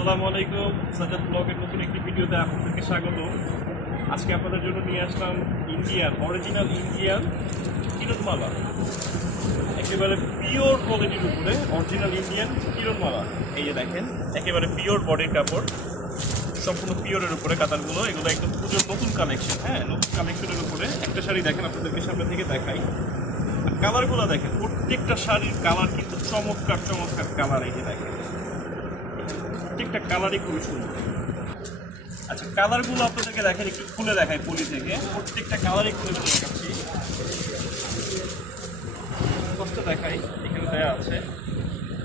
আসসালামু আলাইকুম। সাজ্জাদ ব্লগের নতুন একটি ভিডিওতে আপনাদেরকে স্বাগত। আজকে আপনাদের জন্য নিয়ে আসলাম অরিজিনাল ইন্ডিয়ান কিরণমালা, একেবারে পিওর কোয়ালিটির উপরে অরিজিনাল ইন্ডিয়ান কিরণমালা। এই যে দেখেন, একেবারে পিওর বডির কাপড়, সম্পূর্ণ পিওরের উপরে কাতারগুলো। এগুলো একদম পুজোর নতুন কালেকশন। হ্যাঁ, নতুন কালেকশনের উপরে একটা শাড়ি দেখেন, আপনাদেরকে সামনে থেকে দেখাই। কালারগুলো দেখেন, প্রত্যেকটা শাড়ির কালার কিন্তু চমৎকার চমৎকার কালার। এই যে দেখেন, প্রত্যেকটা কালারই খুবই সুন্দর। আচ্ছা, কালারগুলো আপনাদেরকে দেখেন, একটু খুলে দেখাই পলি থেকে। প্রত্যেকটা কালারই খুলে খুলে দেখাচ্ছি, কষ্ট দেখাই। এখানে দেয়া আছে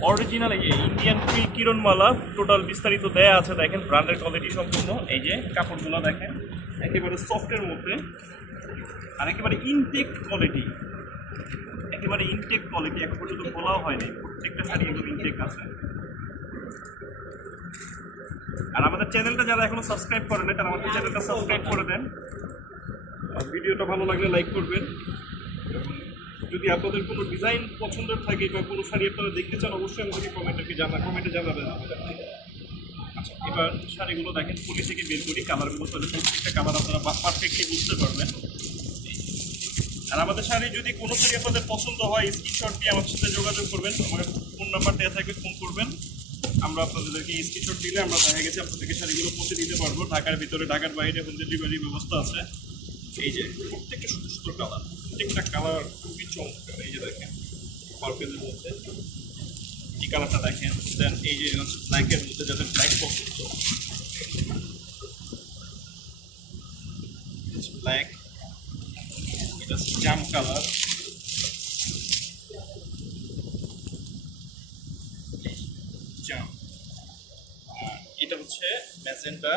অরিজিনাল এই যে ইন্ডিয়ান কিরণমালা, টোটাল বিস্তারিত দেয়া আছে। দেখেন ব্র্যান্ডের কোয়ালিটি সম্পূর্ণ। এই যে কাপড়গুলো দেখেন, একেবারে সফটের মধ্যে, আর একেবারে ইনটেক কোয়ালিটি, একেবারে ইনটেক কোয়ালিটি। এখন পর্যন্ত বলাও হয়নি, প্রত্যেকটা শাড়ি এগুলো ইনটেক আছে। আর আমাদের চ্যানেলটা যারা এখনো সাবস্ক্রাইব করেন তারা আমাদের চ্যানেলটা সাবস্ক্রাইব করে দেন। ভিডিওটা ভালো লাগলে লাইক করবেন। যদি আপনাদের কোনো ডিজাইন পছন্দের থাকে বা কোনো শাড়ি আপনারা দেখতে চান, অবশ্যই আমাদেরকে কমেন্টে জানাবেন আমাদের। আচ্ছা, এবার শাড়িগুলো দেখেন, পলি থেকে বের করি কালারগুলো, তাহলে প্রত্যেকটা কালার আপনারা পারফেক্টলি বুঝতে পারবেন। আর আমাদের শাড়ি যদি কোনো শাড়ি আপনাদের পছন্দ হয়, স্ক্রিনশট দিয়ে আমাদের সাথে যোগাযোগ করবেন। আমাদের ফোন নাম্বার দেওয়া থাকবে, ফোন করবেন। আমরা আপনাদেরকে স্ক্রিনশট দিলে আমরা দেখা গেছে আপনাদেরকে শাড়িগুলো পৌঁছে দিতে পারবো। ঢাকার ভিতরে, ঢাকার বাইরে হোম ডেলিভারি ব্যবস্থা আছে। এই যে প্রত্যেকটা সুন্দর সুন্দর কালার, প্রত্যেকটা কালার খুবই চমৎকার। এই যে দেখেন পার্পেলের মধ্যে এই কালারটা দেখেন, দেন এই যে ব্ল্যাকের মধ্যে, যাদের ব্ল্যাক পছন্দ, ব্ল্যাক, এটা জাম কালার, জাম, আর এটা হচ্ছে ম্যাজেন্টা।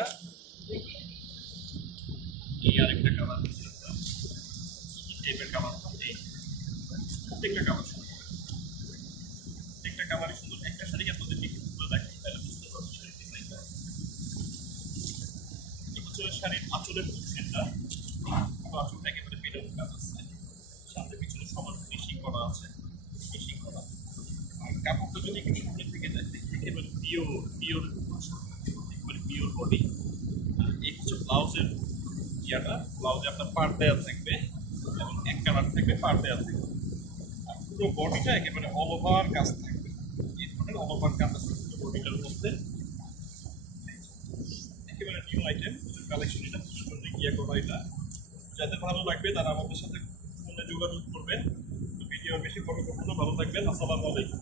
এই আরেকটা কালার টাইপের কালার। এই প্রত্যেকটা কালার সুন্দর, প্রত্যেকটা কালারই সুন্দর। একটা শাড়ি আপনাদের দেখে দেখেন, তাহলে বুঝতে পারবেন শাড়ির ডিজাইনটা। এই হচ্ছে শাড়ির আঁচলের পোর্শনটা, আঁচলটা একেবারে পেটের কাজ আছে, সামনে পিছনে সমান ফিনিশিং করা আছে, ফিনিশিং করা। আর কাপড়টা যদি একটু সামনে থেকে দেখেন, একেবারে পিওর পিওর, একেবারে পিওর বডি। এই হচ্ছে ব্লাউজের ইয়াটা, ব্লাউজে আপনার পার দেওয়া থাকবে এবং এক কালার থাকবে, পার দেওয়া থাকবে। আর পুরো বডিটা একেবারে অল ওভার কাজ থাকবে। এই ধরনের অল ওভার কাজ আছে পুরো বডিটার মধ্যে। একেবারে নিউ আইটেম কালেকশন, এটা জন্য ইয়ে করা। এটা যাদের ভালো লাগবে তারা আমাদের সাথে ফোনে যোগাযোগ করবেন। ভিডিও বেশি বড় করবো না, ভালো থাকবেন। আসসালামু আলাইকুম।